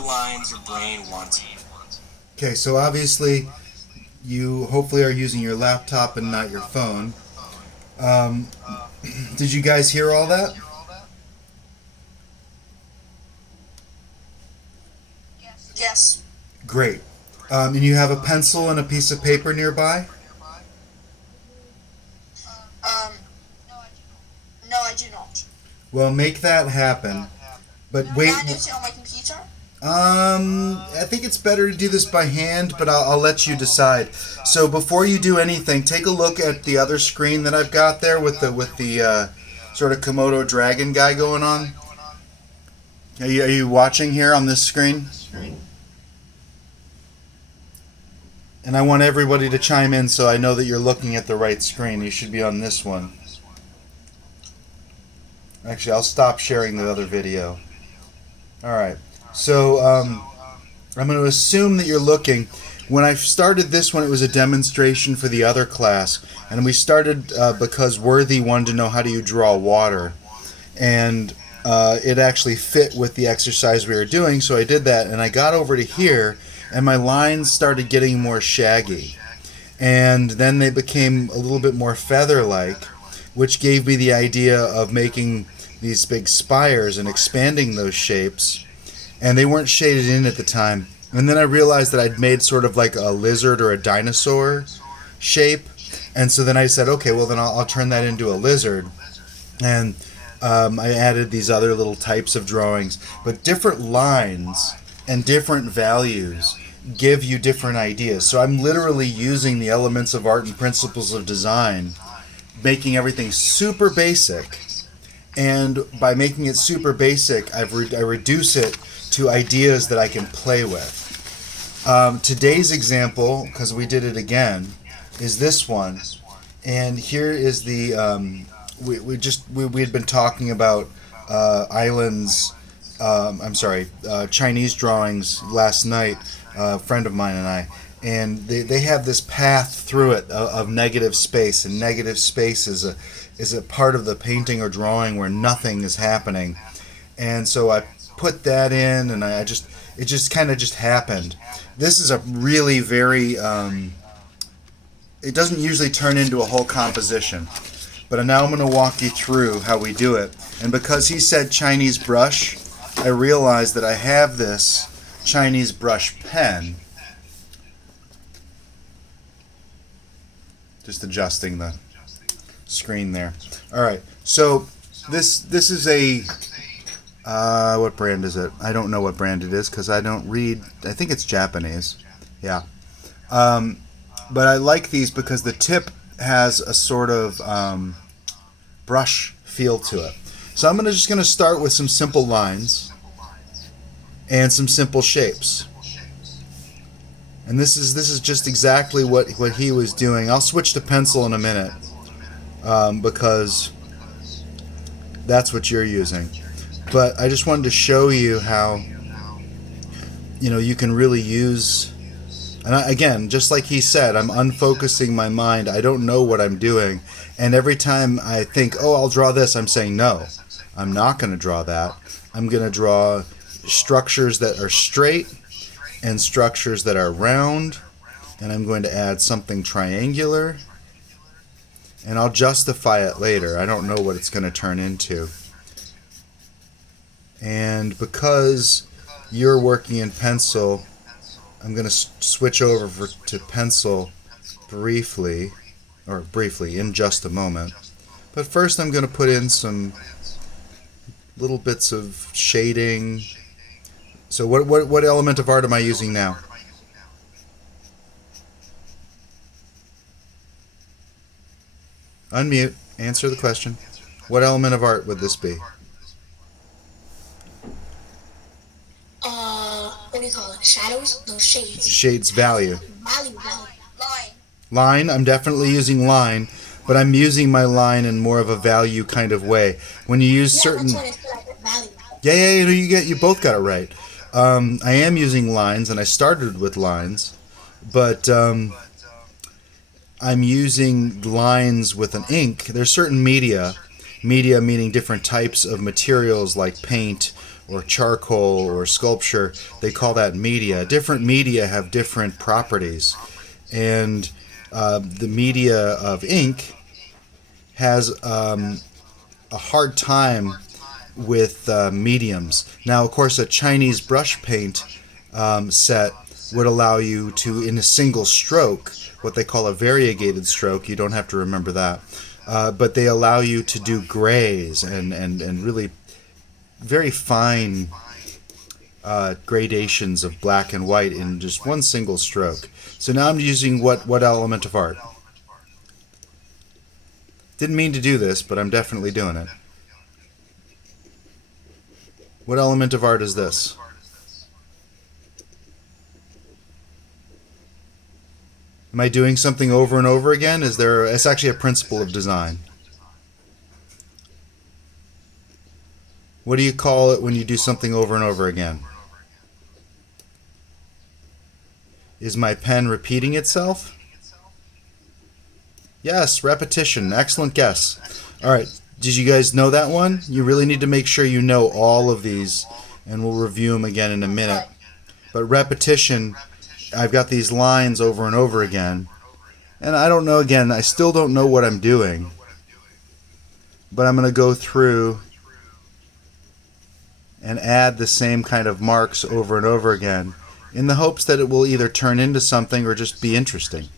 lines your brain wants. Okay, so obviously you hopefully are using your laptop and not your phone. Um, did you guys hear all that? Yes. Great. And you have a pencil and a piece of paper nearby? Um, no, I do not. Well, make that happen. But wait. Can I note it on my computer? I think it's better to do this by hand, but I'll let you decide. So before you do anything, take a look at the other screen that I've got there with the sort of Komodo dragon guy going on. Are you watching here on this screen? And I want everybody to chime in so I know that you're looking at the right screen. You should be on this one. Actually, I'll stop sharing the other video. Alright, so I'm going to assume that you're looking. When I started this one, it was a demonstration for the other class. And we started because Worthy wanted to know how do you draw water. And it actually fit with the exercise we were doing, so I did that. And I got over to here, and my lines started getting more shaggy. And then they became a little bit more feather-like, which gave me the idea of making these big spires and expanding those shapes. And they weren't shaded in at the time. And then I realized that I'd made sort of like a lizard or a dinosaur shape. And so then I said, okay, well then I'll turn that into a lizard. And I added these other little types of drawings. But different lines and different values give you different ideas. So I'm literally using the elements of art and principles of design, making everything super basic. And by making it super basic, I reduce it to ideas that I can play with. Today's example, because we did it again, is this one. And here is the we had been talking about Chinese drawings last night, a friend of mine and I, and they have this path through it of negative space, and negative space is a part of the painting or drawing where nothing is happening. And so I put that in, and it just kind of just happened. This is a really very it doesn't usually turn into a whole composition. But now I'm going to walk you through how we do it. And because he said Chinese brush, I realized that I have this Chinese brush pen. Just adjusting the screen there. All right. So this is a what brand is it? I don't know what brand it is because I don't read. I think it's Japanese. Yeah. But I like these because the tip has a sort of brush feel to it. So I'm just going to start with some simple lines and some simple shapes. And this is just exactly what he was doing. I'll switch to pencil in a minute because that's what you're using. But I just wanted to show you how you can really use. And again, just like he said, I'm unfocusing my mind. I don't know what I'm doing. And every time I think, oh, I'll draw this, I'm saying, no, I'm not going to draw that. I'm going to draw structures that are straight and structures that are round. And I'm going to add something triangular. And I'll justify it later. I don't know what it's going to turn into. And because you're working in pencil, I'm going to switch over to pencil briefly in just a moment. But first I'm going to put in some little bits of shading. So what element of art am I using now? Unmute. Answer the question. What element of art would this be? What do you call it? Shadows? No, shades. Shades value. Value. Line. Line, I'm definitely using line, but I'm using my line in more of a value kind of way. When you use certain... That's what I feel like, value. Yeah, you both got it right. I am using lines, and I started with lines, but I'm using lines with an ink. There's certain media meaning different types of materials like paint or charcoal or sculpture, they call that media. Different media have different properties. And the media of ink has a hard time with mediums. Now, of course, a Chinese brush paint set would allow you to, in a single stroke, what they call a variegated stroke, you don't have to remember that, but they allow you to do grays and really very fine gradations of black and white in just one single stroke. So now I'm using what element of art? Didn't mean to do this, but I'm definitely doing it. What element of art is this? Am I doing something over and over again? It's actually a principle of design. What do you call it when you do something over and over again? Is my pen repeating itself? Yes, repetition. Excellent guess. All right, did you guys know that one? You really need to make sure you know all of these, and we'll review them again in a minute. But repetition, I've got these lines over and over again, and I don't know, again, I still don't know what I'm doing, but I'm going to go through and add the same kind of marks over and over again in the hopes that it will either turn into something or just be interesting.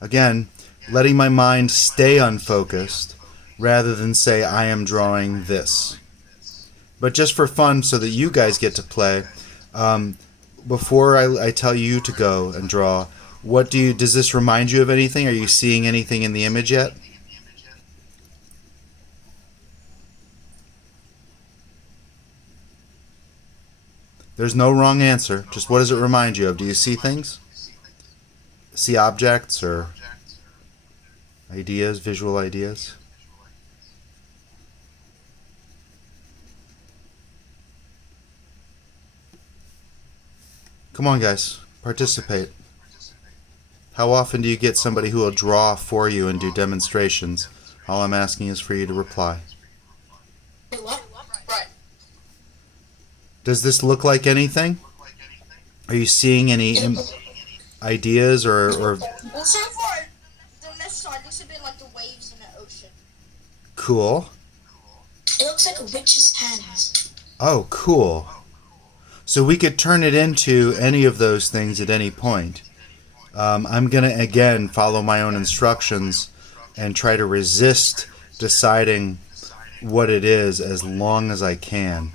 Again, letting my mind stay unfocused rather than say I am drawing this. But just for fun, so that you guys get to play, before I tell you to go and draw, does this remind you of anything? Are you seeing anything in the image yet? There's no wrong answer. Just what does it remind you of? Do you see things? See objects or ideas, visual ideas? Come on, guys. Participate. How often do you get somebody who will draw for you and do demonstrations? All I'm asking is for you to reply. Wait, what? Right. Does this look like anything? Are you seeing any ideas or Well, so far, the left side looks a bit like the waves in the ocean. cool? It looks like a witch's hands. Oh, cool. So we could turn it into any of those things at any point. I'm going to, again, follow my own instructions and try to resist deciding what it is as long as I can.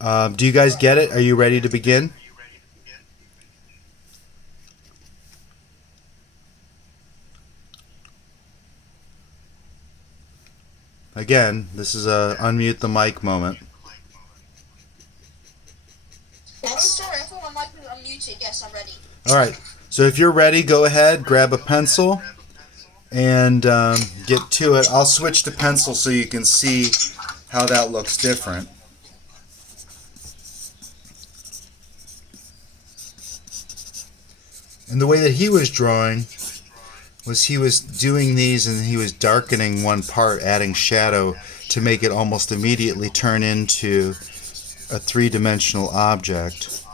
Do you guys get it? Are you ready to begin? Again, this is a unmute the mic moment. I'm sorry, I thought my mic was unmuted. Yes, I'm ready. All right. So if you're ready, go ahead, grab a pencil, and get to it. I'll switch to pencil so you can see how that looks different. And the way that he was drawing was he was doing these and he was darkening one part, adding shadow to make it almost immediately turn into a three-dimensional object.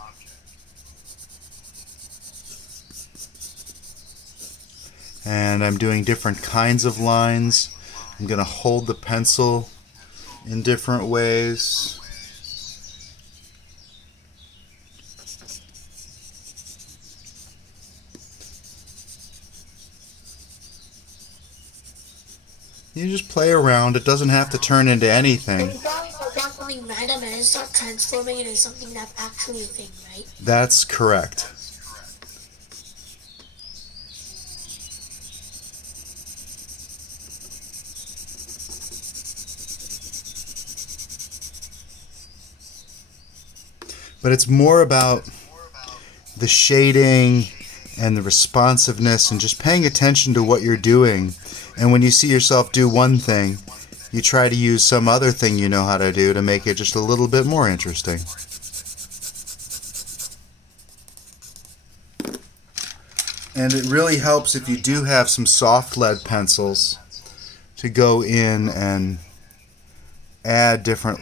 And I'm doing different kinds of lines. I'm going to hold the pencil in different ways. You just play around. It doesn't have to turn into anything. When you got something random and then start transforming it into something that's actually a thing, right? That's correct. But it's more about the shading and the responsiveness and just paying attention to what you're doing. And when you see yourself do one thing, you try to use some other thing you know how to do to make it just a little bit more interesting. And it really helps if you do have some soft lead pencils to go in and add different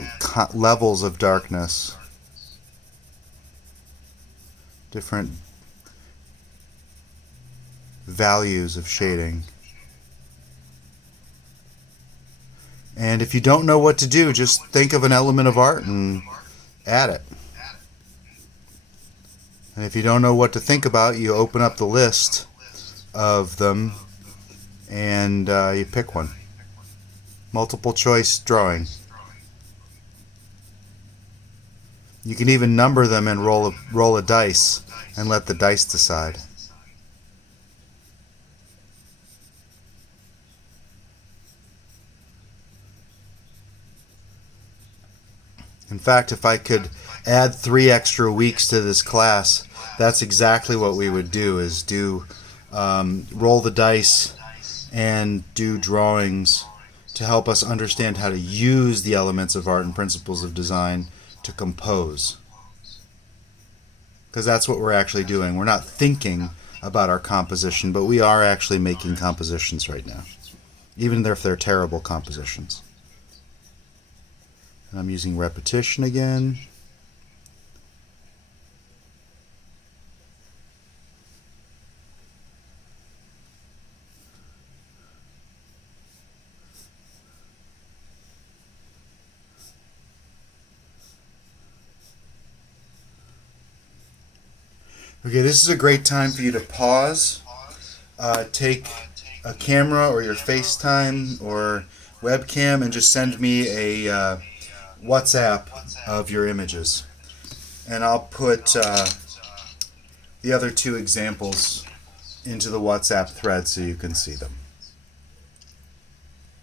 levels of darkness, different values of shading. And if you don't know what to do, just think of an element of art and add it. And if you don't know what to think about, you open up the list of them and you pick one. Multiple choice drawing. You can even number them and roll a dice and let the dice decide. In fact, if I could add 3 extra weeks to this class, that's exactly what we would do, is roll the dice and do drawings to help us understand how to use the elements of art and principles of design to compose. Because that's what we're actually doing. We're not thinking about our composition, but we are actually making compositions right now, even if they're terrible compositions. And I'm using repetition again. Okay, this is a great time for you to pause, take a camera or your FaceTime or webcam and just send me a WhatsApp of your images. And I'll put the other 2 examples into the WhatsApp thread so you can see them.